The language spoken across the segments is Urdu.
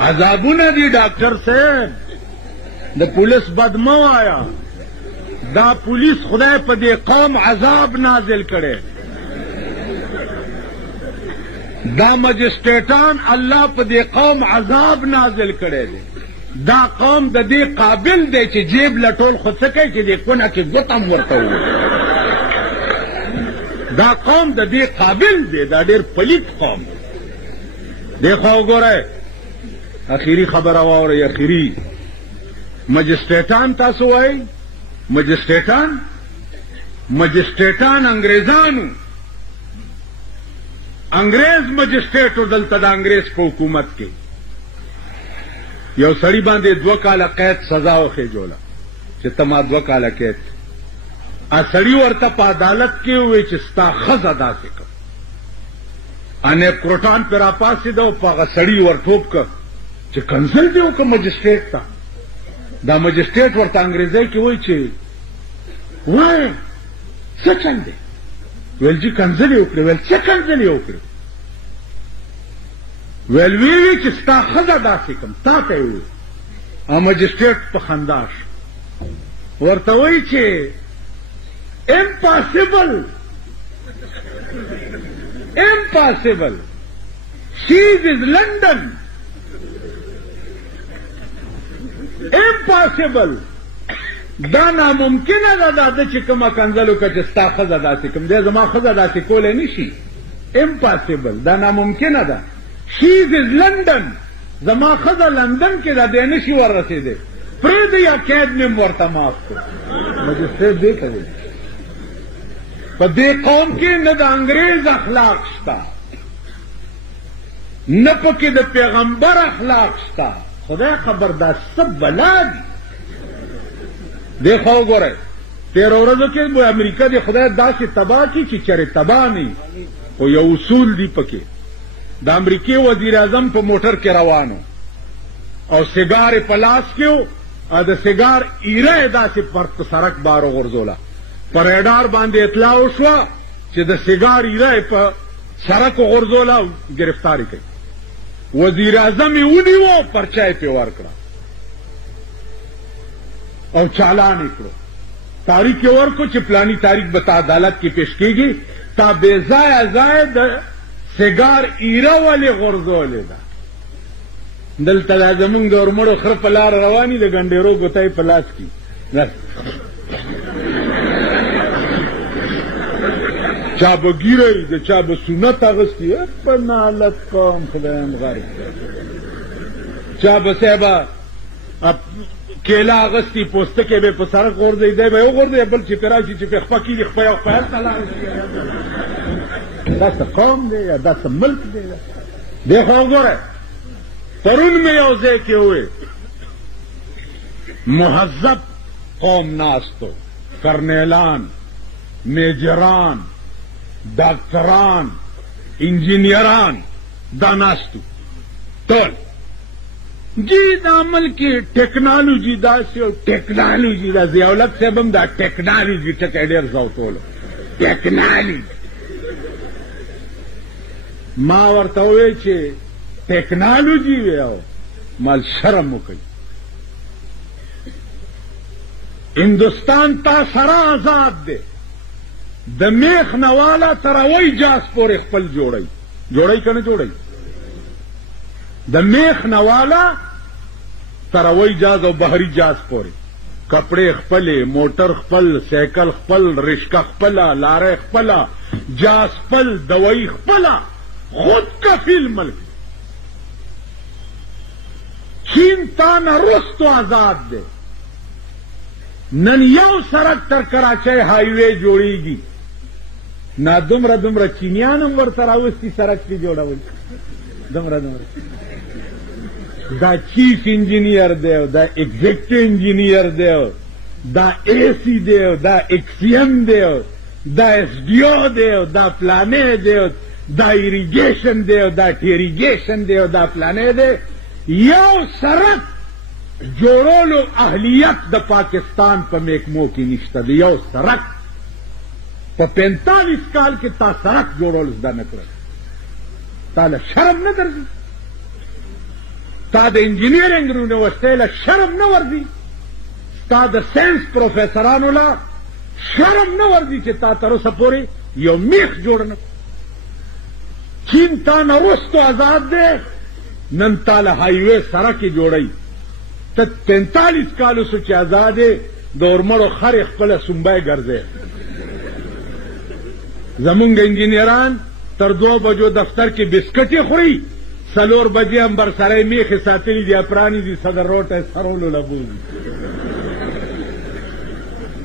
عذابونه دي ډاکټر صاحب، د پولیس بد مه وایا، دا پولیس خدای په دې قوم عذاب نازل کړي، دا مجسټریټان الله په دې قوم عذاب نازل کړي دي. دا قوم د دې قابل دی چې جیب لټول خو څه کوي چې دې کونه کې ګوتم ورته ووایي. دا قوم د دې قابل دی، دا ډېر پلیت قوم دی. دیکھو وګورئ اخیری خبره واورئ. اخیری مجسټریټان تاسو وایي مجسټریټان انګریزانو، انګریز مجسټریټو دلته د انګریز په حکومت کې یو سړي باندې 2 کاله قید سزا وخېجوله چې ته ما 2 کاله قید. سړي ورته په عدالت کې ووایي چې ستا ښځه داسې کړه. انیب کروټان پې راپاڅېده او په هغه سړي ور ټوپ کړه چې کنسل دې وکړه مجسټریټ ته. دا مجسټریټ ورته انګریزۍ کې وایي چې وایه څه چل دی؟ ویل جي کنځل یې وکړې. ویل څه کنځل یې وکړې؟ ویل ویلي چې ستا ښځه داسې کړم تا ته یې ووایي. مجسټریټ په خندا شو، ورته وایي چې impossible she is London impossible دا ناممکنه ده دا چې کومه کنځل وکړه چې ستا ښځه داسې کوم دی زما ښځه داسې کولی نه شي. impossible دا ناممکنه ده. she is London زما ښځه لندن کې ده دی نه شي وررسېدی. پرېږدی یا قید مې ورته معاف کړو. مجسټریټ دې ته وایي په دې قوم کې نه د انګریز اخلاق شته، نه پکې د پیغمبر اخلاق شته. خدای خبر دا څه بلا دي. دیکھو وګورئ 13 ورځو کې به امریکا د خدای داسې تباه کړي چې چېرې تباه نه وي. خو یو اصول دی پکې. د امریکې وزیر اعظم په موټر کې روانو او سیګار یې په لاس کې و او د سیګار ایره یې داسې پر سړک بار وغورځوله. په ریډار باندې اطلاع وشوه چې د سیګار ایره یې په سړک وغورځوله او ګرفتار یې کوي. وزیر اعظم یې ونیو پرچه یې پرې ورکړه او چالان یې کړو. تاریخ یې ورکړو چې پلاني تاریخ به تا عدالت کې پیش کېږي، تا بې ځایه ځایه د سیګار ایره ولې غورځولې ده. دلته دا زمونږ د ورمړو خره په لاره رواني د ګنډېرو ګوته په لاس کې چا به ګیره وي د چا به سنت اغوستي. په نالت قوم خدایم غرب چا به صاحبه کیله اغوستي پوستکی به یې په سړک غورځوي دی به یې وغورځوي بل چې پرې راشي چې پرې خپه کېږي خپه یې خپه هلته لاړ شي. دا څه قوم دی یا دا څه ملک دی؟ دیکھو وګورئ پرون مې یو ځای کې ووایي مهذب قوم ناستو، کرنیلان، میجران، ډاکټران، انجینیران دا ناستو ټول. جی دا ملک ټیکنالوجي داسې او ټیکنالوجي دا ضیاءالحق صاحب هم دا ټیکنالوجي ټکی ډېر ذوقولو. ټیکنالوجي ما ورته ووایي چې ټیکنالوجي وی او مال شرم وکړي. هندوستان تا سره آزاد دی. د میخ نواله تر اوی جاز پورې خپل جوړی که نه جوړی؟ د میخ نواله تر اوی جاز او بحری جاز پورې کپڑے خپلې، موټر خپل، سیکل خپل، رشکه خپله، لاره خپله، جاز خپل، دوی خپله، خود کفیل ملک. چین تا نه رستو آزاد دی. نن یو سړک تر کراچۍ هایوې جوړیږي نه دومره چینیان هم ورته راوستي سړک چې جوړوي. دومره دا چیف انجینیر دی او دا ایگزیکټیو انجینیر دی او دا اے سی دی او دا ایکسیم دی او دا ایس ډي او دی او دا پلانې دی او دا ایریګیشن دی او دا ټیریګیشن دی او دا پلانې دی. یو سړک جوړولو اهلیت د پاکستان په محکمو کې نشته دی. یو سړک په 45 کال کې تا سړک جوړول زده نه کړل. تا له شرم نه درځي؟ تا د انجینیرنګ یونیورسټۍ له شرم نه ورځي؟ تا د ساینس پروفیسرانو له شرم نه ورځي چې تا تر اوسه پورې یو میخ جوړ نه؟ چین تا نه وروستو آزاد دی، نن تا له هایوې سړکې جوړوي. ته 45 کالو سو چې آزاد دی، د اورمړو خرې خپله سومبی ګرځی. زمونږ انجینیران تر 2 بجو دفتر کې بسکټې خوري، 4 بجې امبرسری میخې ساتلي دي، افراني دي صدر روټه سرولو لبوزي.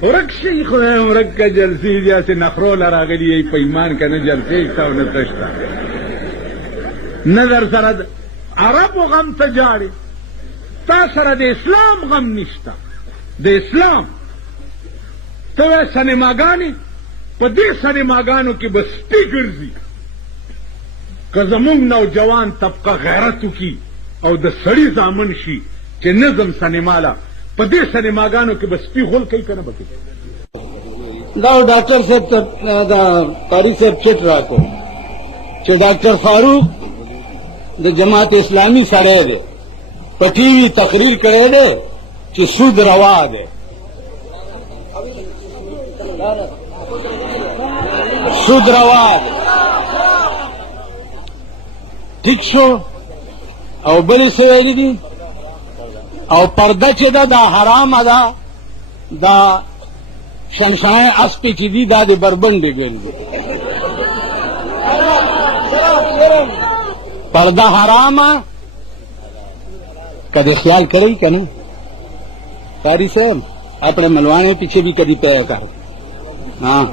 ورک شي خدای ورک که جلسې دي، هسې نخرو له راغلي یې په ایمان که نه جلسې شته او نه تشته. نه در سره عربو غم ته جاړې، تا سره د اسلام غم نشته. د اسلام ته وایې سینماګانې، په دې سینماګانو کې به سپي ګرځي. که زمونږ نوجوان طبقه غیرت وکړي او د سړي زامن شي چې نظم سینماله، په دې سینماګانو کې به سپي غول کوي که نه به کوي؟ دا ډاکټر صاحب دا قاری صاحب چټ راکو چې ډاکټر فاروق د جماعت اسلامی سره دی، په ټي وي تقریر کړی دی چې سود روا دی. سود روا دی ٹھیک شو. او بلی سویلی دی او پرده چې دا حرام ده، دا شنشنای اسپی چې دی دا د بربنډې ګرځي. پردہ حرام کدی خیال کرے کہ نہیں؟ قاری صاحب اپنے ملوانے پیچھے بھی کدی پیا کر. ہاں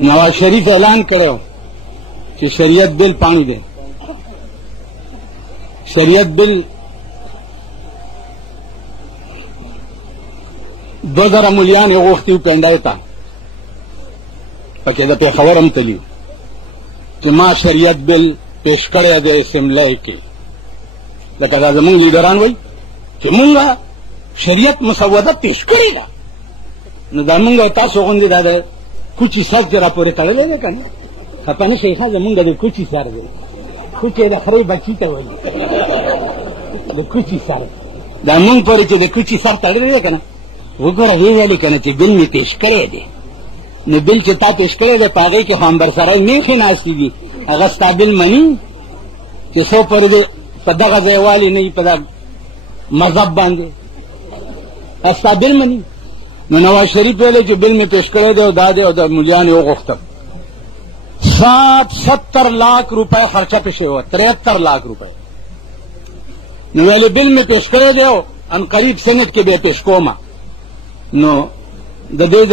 نواز شریف اعلان کرو کہ شریعت بل پانی دے. شریعت بل 2000 ملیان غوښتي پنډای تا پکې د پیښور هم تلی چې ما شریعت بل پیش کړی دی اسمبلی کې. لکه دا زمونږ لیډران وایي چې مونږ شریعت مسوده پیش کړې ده، نو دا مونږ تاسو غوندې دا د کوچي سر چې راپورې تړلی دی که نه؟ خفه نه شئ ښه، زمونږ د کوچي سر دی. کوچی د خرۍ بچي ته وایي، د کوچي سر. دا مونږ پورې چې د کوچي سر تړلی دی که نه؟ وګوره ویې ویلې که نه چې بل مې پیش کړی دی، نو بل چې تا پیش کړی دی په هغې کې خو امبرسرۍ میخې ناستې دي، هغه ستا بل مني چې څو پورې په دغه ځای والي نه وي په دا مذهب باندې، ستا بل مني. نو نواز شریف ویلی چې بل مې پیش کړی دی او دا دی او د ملیان یې وغوښتم. 70 لاکھ روپے خرچہ پہ شوی 73 لاکھ روپے. نو ویلی بل میں پیش کرے دے ان قریب سینٹ کے بے پیش کوما. نو د دې د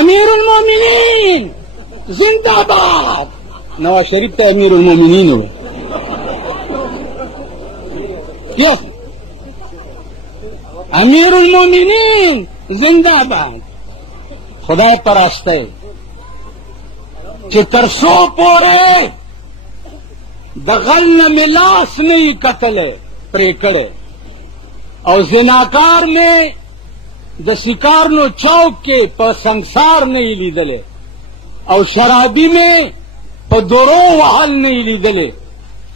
امیر المؤمنین زندہ باد. نواز شریف ته امیر المؤمنین وایي. یس امیر المؤمنین زندہ باد. خدای پرسته چې تر څو پورې د غل نه مې لاس نه یې کتلی پرې کړی او زناکار مې د سکارنو چوک کې په سنګسار نه یې لیدلی او شرابي مې په درو وهل نه یې لیدلی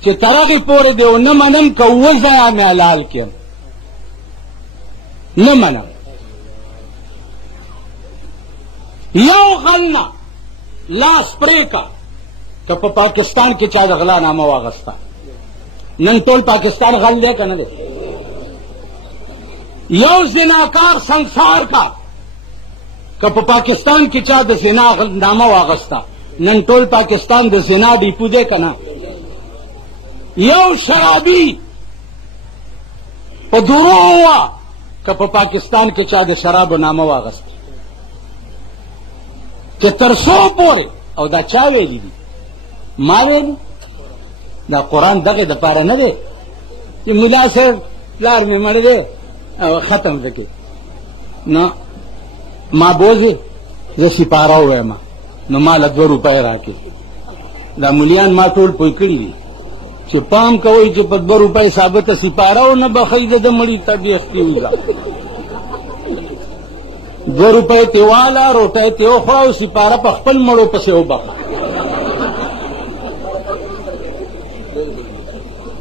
چې تر هغې پورې دی او نه منم که 7 ځایه مې حلال کړم. نه منم یو غل نه لاس پرې کا که په پاکستان کې چا د غلا نامه واغسته. نن ټول پاکستان غل دی که نه دی؟ یو زناکار سنگسار کا که په پاکستان کې چا د زنا نامه واغسته. نن ټول پاکستان د زنا ډیپو دی که نه؟ یو شرابي په دروغ وه که په پاکستان کې چا د شرابو نامه واغسته. چې تر څو پورې او دا چا ویلي دي؟ ما ویلي؟ دا قرآن دغې دپاره نه دی چې ملا صاحب پلار مې مړ دی او ختم پکې. نو ما بوځې زه سپاره ووایم نو ما له 2 روپۍ راکړي. دا ملیان ما ټول پوه کړي دي چې پام کوئ چې په 2 روپۍ ثابته سپاره و نه بخئ د مړي طبیعتي وځه. 2 روپۍ ته واله روټۍ ته وخوړه او سپاره په خپل مړو پسې وبخه.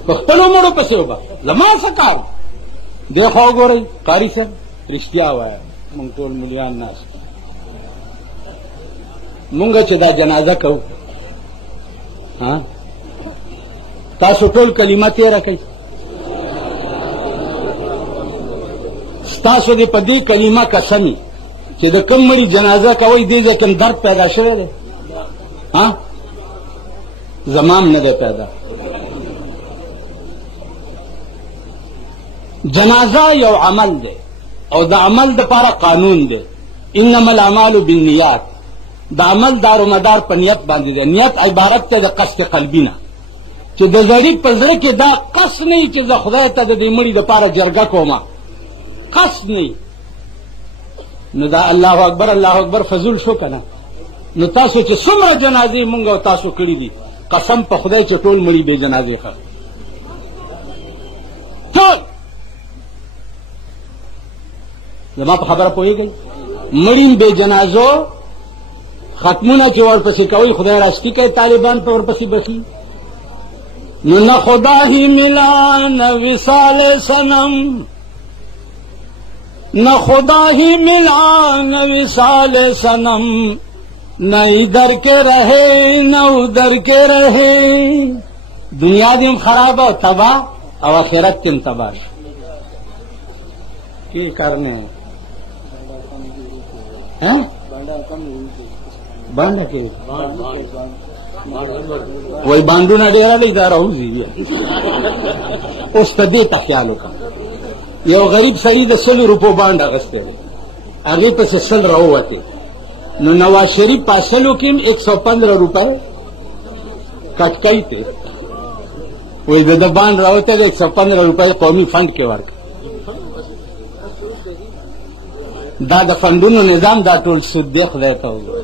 په خپلو مړو پسې وبه زما څه کار دی خوا وګورئ قاري صاحب رښتیا وایه مونږ ټول ملیان ناست مونږ چې دا جنازه کوو تاسو ټول کلمه تیره کوئ ستاسو دې په دې کلمه قسمي چې د کوم مړي جنازه کوئ دې ځای کوم درد پیدا شوی دی زمام نه دی پیدا جنازه یو عمل دی او د عمل دپاره قانون دی انما الاعمال بالنیات د عمل دار و مدار په نیت باندې دی نیت عبارت دی د قصد قلبي نه چې د زړي په زړه کې دا قصد نه چې زه خدای ته د دې مړي دپاره جرګه کومه قصد نه نو دا الله اکبر فضول شو که نه نو تاسو چې څومره جنازې مونږ او تاسو کړي دي قسم په خدای چې ټول مړي بې جنازې ښه ټول زما په خبره پوهېږئ مړي بې جنازو ختمونه چې ورپسې کوئ خدای راستی کوي طالبان په ورپسې بخي نو نه خدا ہی ملا نہ وصال صنم نہ خدا ہی ملا نہ وصال صنم نہ ادھر کے رہے نہ ادھر کے رہے دنیا دیم خراب اور تباہ اور آخرت تم تباہ کی کرنے بانڈا کے وہی بانڈو نہ ڈیرا نہیں جا رہا ہوں اس ته دې ته خیال وکړه یو غریب سړي د 100 روپو بانډ اخیستی دی هغې پسې 100 راووتې نو نواز شریف په اصلو کې 115 روپۍ کټکۍ ته وایي د ده بانډ راوتی د 115 روپۍ قومي فنډ کې ورکړه دا د فنډونو نظام دا ټول سود دی خدای ته وګوره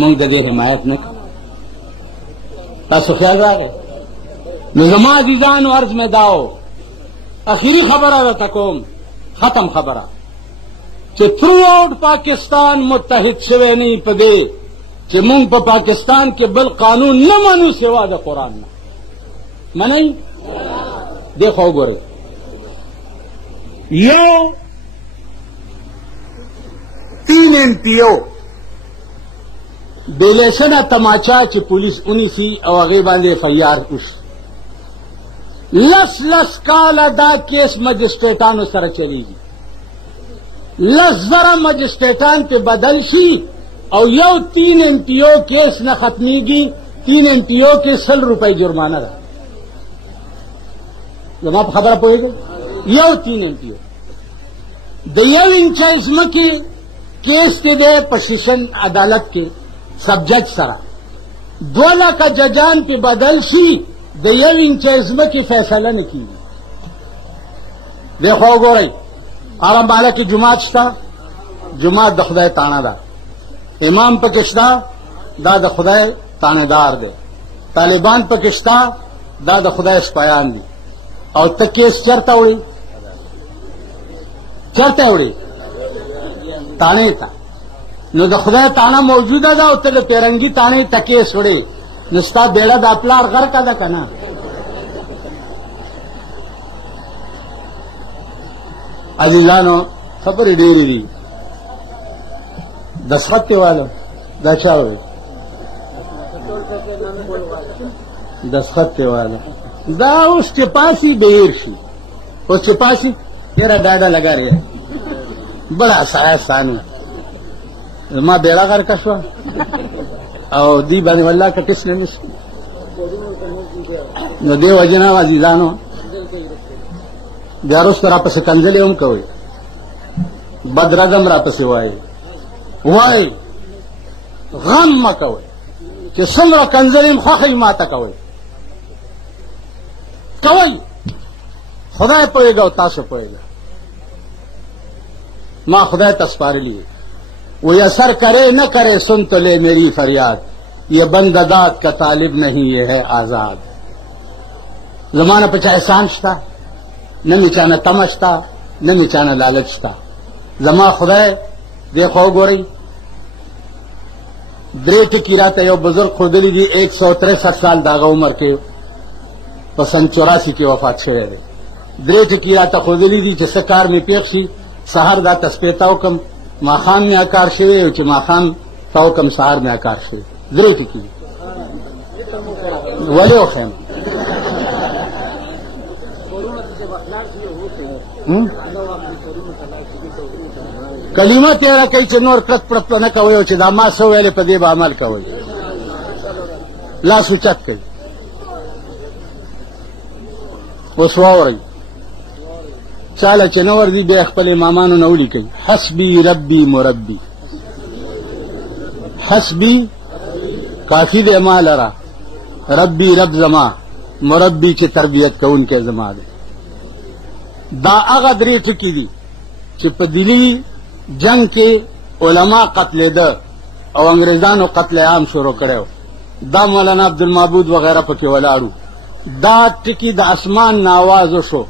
مونږ د دې حمایت نه کوو تاسو خیال راغی نو زما عزیزانو عرض مې داو اخیری خبره راته کوم ختم خبره چې تھرو آؤٹ پاکستان متحد شوی نه په دې چې مونږ په پاکستان کې بل قانون نه منو سوا د قرآن نه منئ دې خوا وګورئ یو 3 MPO بیلیشنه تماچا چې پولیس اونیسي او هغې باندې FIR وشي لس کاله دا کیس مجسټریټانو سره چلیږي 10,000 مجسټریټان پې بدل شي او یو 3 MPO کیس نه ختمیږي 3 MPO کې 100 روپۍ جرمانه ده زما په خبره پوهېږئ یو 3 MPO د 1 انچه ځمکې کیس کې دی په سیشن عدالت کې سب جج سره 2 لکه ججان پې بدل شي د 1 انچه ځمکې فیصله نه کېږي دې خوا وګورئ ارمباله کې جومات شته جومات د خدای تانه ده امام پکې شته دا د خدای تانهدار دی طالبان پکې شته دا د خدای سپایان دي او ته کیس چېرته وړي چېرته وړي تانې ته نو د خدای تانه موجوده ده او ته د پیرنګي تانې ته کیس وړې نو ستا بیړه د پلار غرقه ده که نه عزیزانو خبرې ډېرې دي دستخط یې والو دا چا وویل دستخط یې والو دا اوس چې پاسي بهیر شي اوس چې پاسي تیرا ډاډه لگا رہی ہے بڑا آسان ہے زما بیړه غرقه شوه او دی باندې والله که ټس نه نشي نو دې وجې نه عزیزانو بیا وروسته راپسې کنځلې هم کوئ بد رقم راپسې وایي غم مه کوئ چې څومره کنځلې هم خوښوي ماته کوئ خدای پوهېږه او تاسو پوهېږه ما خدای ته سپارلی وہی اثر کرے نہ کرے سن تو لے میری فریاد یہ بند داد کا طالب نہیں یہ ہے آزاد زمانہ پچا احسان شتا نہ مچانا تمشتا نہ مچانا لالچ شتا زما خدای دیکھو گوری دریٹ کی رات یو بزرگ خودلی دی 163 سال داغا عمر کے په سن 84 کې وفات شوی دی. درې ټکي راته ښودلي دي چې څه کار مې پېښ شي، سهار دا تسپیته وکړم، ماښام مې اکار شوی او چې ماښام ته وکړم سهار مې اکار شوی. درې ټکي دي. ولې وښیم؟ کلمه تیره کوي چې نور کلک پړپ نه کوئ او چې دا ما څه ویلې په دې به عمل کوئ. لاس اوچت کوي. اوس واورئ، چاله چې نه ورځي بیا خپل امامانو نه ولیکئ حسبي ربي مربي. حسبي کافي دی ما لره، ربي رب زما، مربي چې تربیت کوونکی زما دی. دا هغه درې ټکي دي چې په دلی جنگ کې علما قتلېده او انګریزانو قتل عام شروع کړی. دا مولانا عبدالمعبود وغیرہ پکې ولاړو. دا ټکي د اسمان نه آواز وشو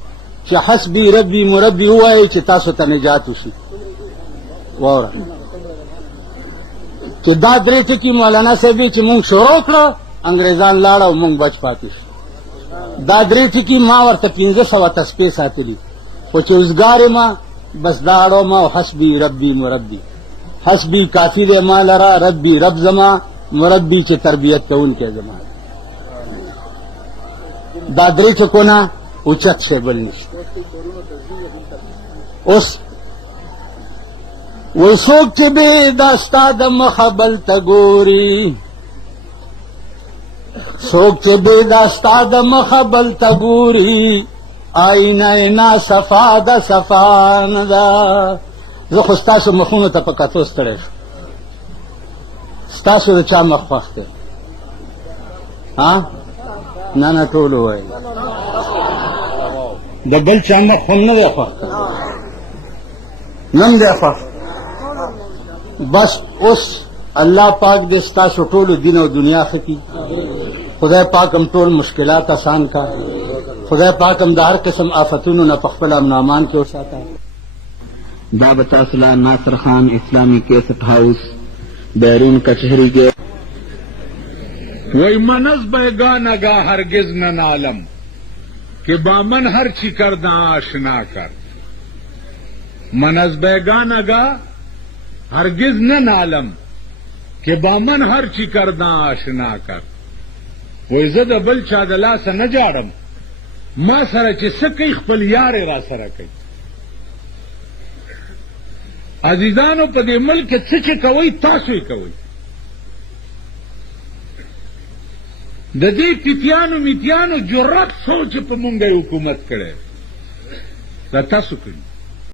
چې حسبي ربي مربي ووایي چې تاسو ته نجات وشي. واوره چې دا درې ټکي مولانا صاحب چې مونږ شروع کړه، انګریزان لاړه او مونږ بچ پاتې شو. دا درې ټکي ما ورته 1500 تسپې ساتلي، خو چې اوسګار ما بس دا اړو ما حسبي ربي مربي. حسبي کافي دی ما لره، ربي رب زما، مربي چې تربیت کوونکی زما. دا درې ټکو نه اوچت شی بل نشته. اوس وایي څوک چې بې دا ستا د مخه بل ته ګوري، څوک چې بې دا ستا د مخه بل ته ګوري، آینه نا صفا د صفا نه ده. زه خو ستاسو مخونو ته په کتو ستړی شم. ستاسو د چا مخ خوښ دی؟ نه نه ټول ووایي. د بل چا مخ خو نه دی خوښ، نه م دی خوښ. بس اوس الله پاک دې ستاسو ټولو دین او دنیا ښه کړي. خدای پاک هم ټول مشکلات آسان کا. خدای پاک هم د هر قسم آفتونو نه په خپل امن و امان کې وساته. دا به تاسو له ناصر خان اسلامی کیسټ هاؤس بیرون کچهری کے وہی منز بیگا نگا ہرگز نہ نالم کہ بامن ہر چی کردہ آشنا کر. منز بیگا نگا ہرگز نہ نالم کہ بامن ہر چی کردہ آشنا کر. وہی زد بل چا د لاسه نه جاړم، ما سره چې څه کوي خپل یارې را سره کوي. عزیزانو په دې ملک کې څه چې کوئ تاسو یې کوئ. د دې ټیټیانو میټیانو جرأت څو چې په مونږ یې حکومت کړی دا تاسو کړي.